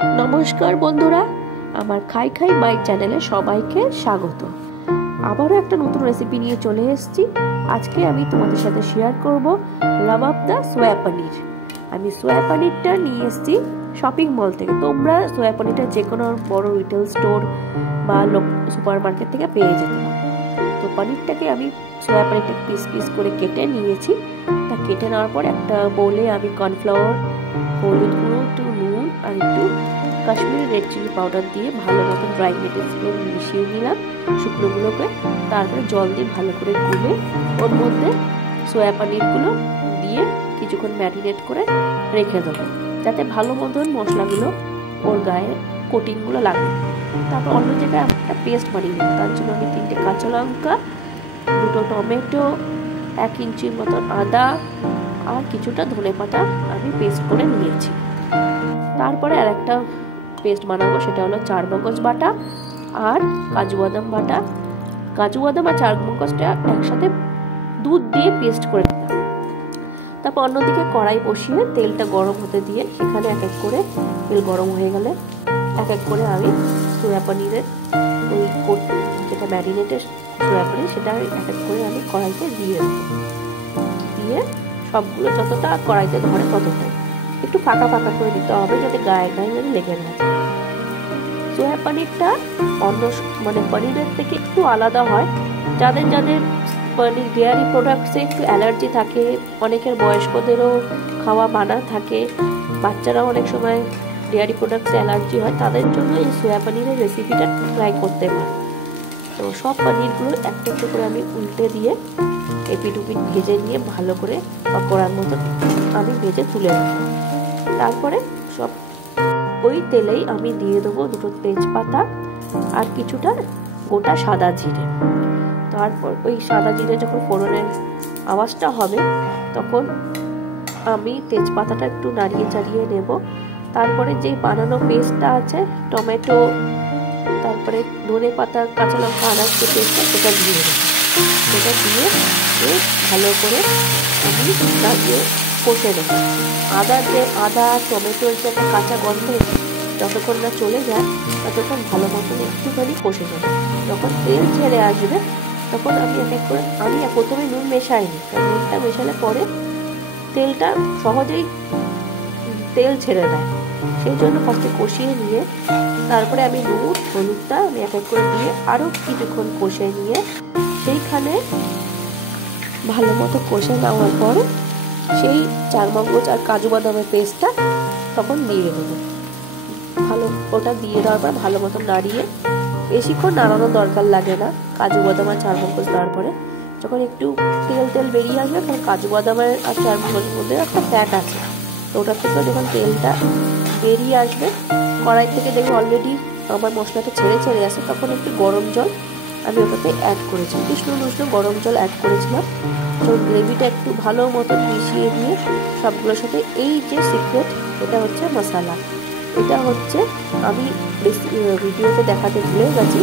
নমস্কার বন্ধুরা, আমার খাই খাই মাই চ্যানেলে সবাইকে স্বাগত। আবারও একটা নতুন রেসিপি নিয়ে চলে এসেছি। আজকে আমি তোমাদের সাথে শেয়ার করব লাবাব দা সোয়া পনির। আমি সোয়া পনিরটা নিয়ে এসেছি শপিং মল থেকে। তোমরা সোয়া পনিরটা যে কোনো বড় রিটেল স্টোর বা সুপার মার্কেট থেকে পেয়ে যেতে পারো। তো পনিরটাকে আমি সোয়া পনিরটাকে পিস পিস করে কেটে নিয়েছি। তা কেটে নেওয়ার পর একটা বোলে আমি কর্নফ্লাওয়ার, হলুদ গুঁড়ো, একটু নুন আর একটু কাশ্মীরি রেড চিলি পাউডার দিয়ে ভালো মতো ড্রাই ইনগ্রিডিয়েন্টসগুলো মিশিয়ে নিলাম শুকনোগুলোকে। তারপরে জল দিয়ে ভালো করে গুলে ওর মধ্যে সোয়া পনিরগুলো দিয়ে কিছুক্ষণ ম্যারিনেট করে রেখে দেবো, যাতে ভালো মতন মশলাগুলো ওর গায়ে কোটিংগুলো লাগে। তারপর অন্য জায়গায় একটা পেস্ট বানিয়ে নেবো। তার জন্য আমি 3টে কাঁচা লঙ্কা, 2টো টমেটো, 1 ইঞ্চির মতন আদা আর কিছুটা ধনেপাতা আমি পেস্ট করে নিয়েছি। তারপরে আর একটা পেস্ট বানাবো, সেটা হলো 4 মগজ বাটা আর কাজু বাদাম বাটা। কাজু বাদাম আর 4 মগজটা একসাথে দুধ দিয়ে পেস্ট করে নিলাম। তারপর অন্যদিকে কড়াই বসিয়ে তেলটা গরম হতে দিয়ে সেখানে এক এক করে তেল গরম হয়ে গেলে এক এক করে আমি সোয়া পনিরের ওই যেটা ম্যারিনেটেড সোয়া পনির সেটা এক এক করে আমি কড়াইতে দিয়ে দেবো। দিয়ে সবগুলো যতটা কড়াইতে ধরে ততটাই একটু ফাঁকা ফাঁকা করে দিতে হবে, যাতে গায়ে গায়ে যেন লেগে না যায়। সোয়া পনিরটা অন্য পনিরের থেকে একটু আলাদা হয়। যাদের যাদের পনির ডেয়ারি প্রোডাক্টসে একটু অ্যালার্জি থাকে, অনেকের বয়স্কদেরও খাওয়া মানা থাকে, বাচ্চারাও অনেক সময় ডেয়ারি প্রোডাক্টসে অ্যালার্জি হয়, তাদের জন্য এই সোয়া পনিরের রেসিপিটা ট্রাই করতে পারে। তো সব পনিরগুলো একটা একটা করে আমি উল্টে দিয়ে এপিট উপিট ভেজে নিয়ে ভালো করে পকোড়ার মতো আমি ভেজে তুলে রাখবো। তারপরে সব ওই তেলেই আমি দিয়ে দেবো 2টো তেজপাতা আর কিছুটা গোটা সাদা জিরে। তারপর ওই সাদা জিরে যখন ফোড়নের আওয়াজটা হবে তখন আমি তেজপাতাটা একটু নাড়িয়ে চাড়িয়ে নেব। তারপরে যে বানানো পেস্টটা আছে, টমেটো, তারপরে ধনে পাতা, কাঁচা লঙ্কা, আদা যে পেস্টটা সেটা দিয়ে দেবো। সেটা দিয়ে ভালো করে আমি লাগিয়ে কষে দেবো। আদা টমেটোর যে একটা কাঁচা গন্ধ যতক্ষণ না চলে যায় ততক্ষণ ভালো মতন একটুখানি কষে নেবো। যখন তেল ছেড়ে আসবে তখন আমি এক এক করে প্রথমে নুন মেশাইনি, কারণ নুনটা মেশালে পরে তেলটা সহজেই তেল ছেড়ে দেয়, সেই জন্য ফার্স্টে কষিয়ে নিয়ে তারপরে আমি নুন হলুদটা আমি এক এক করে দিয়ে আরও কিছুক্ষণ কষে নিয়ে সেইখানে ভালো মতো কষে নেওয়ার পর সেই 4 মগজ আর কাজু বাদামের পেস্টটা তখন দিয়ে দেবো। ওটা দিয়ে দেওয়ার পর ভালো মতো নাড়িয়ে, বেশিক্ষণ নাড়ানোর দরকার লাগে না। কাজু বাদাম আর 4 মগজ দেওয়ার পরে যখন একটু তেল বেরিয়ে আসবে, তখন কাজু বাদামের আর 4 মগজের মধ্যে একটা ফ্যাট আছে, তো ওটার থেকে যখন তেলটা বেরিয়ে আসবে কড়াই থেকে দেখবে অলরেডি আমার মশলাটা ছেড়ে আসে, তখন একটু গরম জল আমি ওটাতে অ্যাড করেছি, উষ্ণ গরম জল অ্যাড করেছিলাম। তো গ্রেভিটা একটু ভালো মতো মিশিয়ে দিয়ে সবগুলোর সাথে এই যে সিক্রেট, এটা হচ্ছে মশলা, এটা হচ্ছে আমি ভিডিওতে দেখাতে ভুলে গেছি।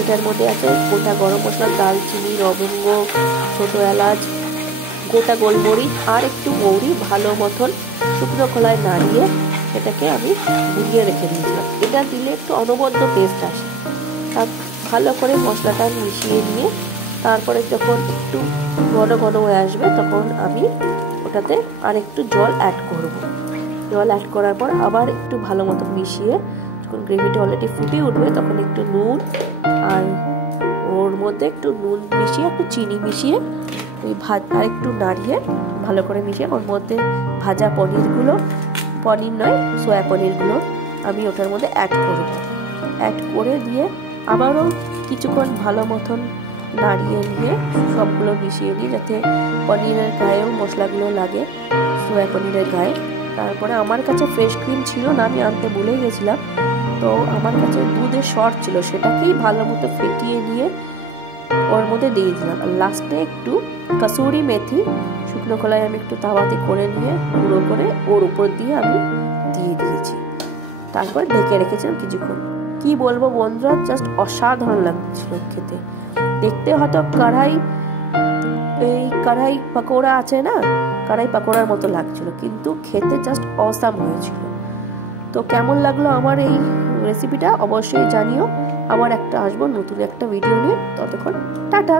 এটার মধ্যে আছে গোটা গরম মশলা, দালচিনি, লবঙ্গ, ছোটো এলাচ, গোটা গোলমরিচ আর একটু মৌরি ভালো মতন শুকনো খোলায় নাড়িয়ে এটাকে আমি গুলিয়ে রেখে দিয়েছিলাম। এটা দিলে একটু অনবদ্য টেস্ট আসে। তার ভালো করে মশলাটা মিশিয়ে নিয়ে তারপরে যখন একটু ঘন হয়ে আসবে তখন আমি ওটাতে আর একটু জল অ্যাড করব। জল অ্যাড করার পর আবার একটু ভালো মতো মিশিয়ে যখন গ্রেভিটা অলরেডি ফুটে উঠবে তখন একটু নুন আর ওর মধ্যে একটু নুন মিশিয়ে একটু চিনি মিশিয়ে ওই আর একটু নাড়িয়ে ভালো করে মিশিয়ে ওর মধ্যে ভাজা পনির নয় সোয়া পনিরগুলো আমি ওটার মধ্যে অ্যাড করে দিয়ে আবারও কিছুক্ষণ ভালো মতন নাড়িয়ে নিয়ে সবগুলো মিশিয়ে নিই, যাতে পনিরের গায়েও মশলাগুলো লাগে, সোয়া পনিরের গায়ে। তারপরে আমার কাছে ফ্রেশ ক্রিম ছিল না, আমি আনতে ভুলে গেছিলাম, তো আমার কাছে দুধের শর্ট ছিল, সেটাকেই ভালো মতো ফেটিয়ে নিয়ে ওর মধ্যে দিয়ে দিলাম। আর লাস্টে একটু কসুরি মেথি শুকনো খোলায় আমি একটু তাওয়াতে করে নিয়ে গুঁড়ো করে ওর উপর দিয়ে আমি দিয়ে দিয়েছি। তারপর ঢেকে রেখেছিলাম কিছুক্ষণ। কি বলবো বন্ধুরা, জাস্ট অসাধারণ লাগছিল খেতে। দেখতে হয়তো কড়াই পকোড়া আছে না, কড়াই পকোড়ার মতো লাগছিল, কিন্তু খেতে জাস্ট অসাম হয়েছিল। তো কেমন লাগলো আমার এই রেসিপিটা অবশ্যই জানিও। আবার আসবো নতুন একটা ভিডিও নিয়ে। ততক্ষণ টাটা।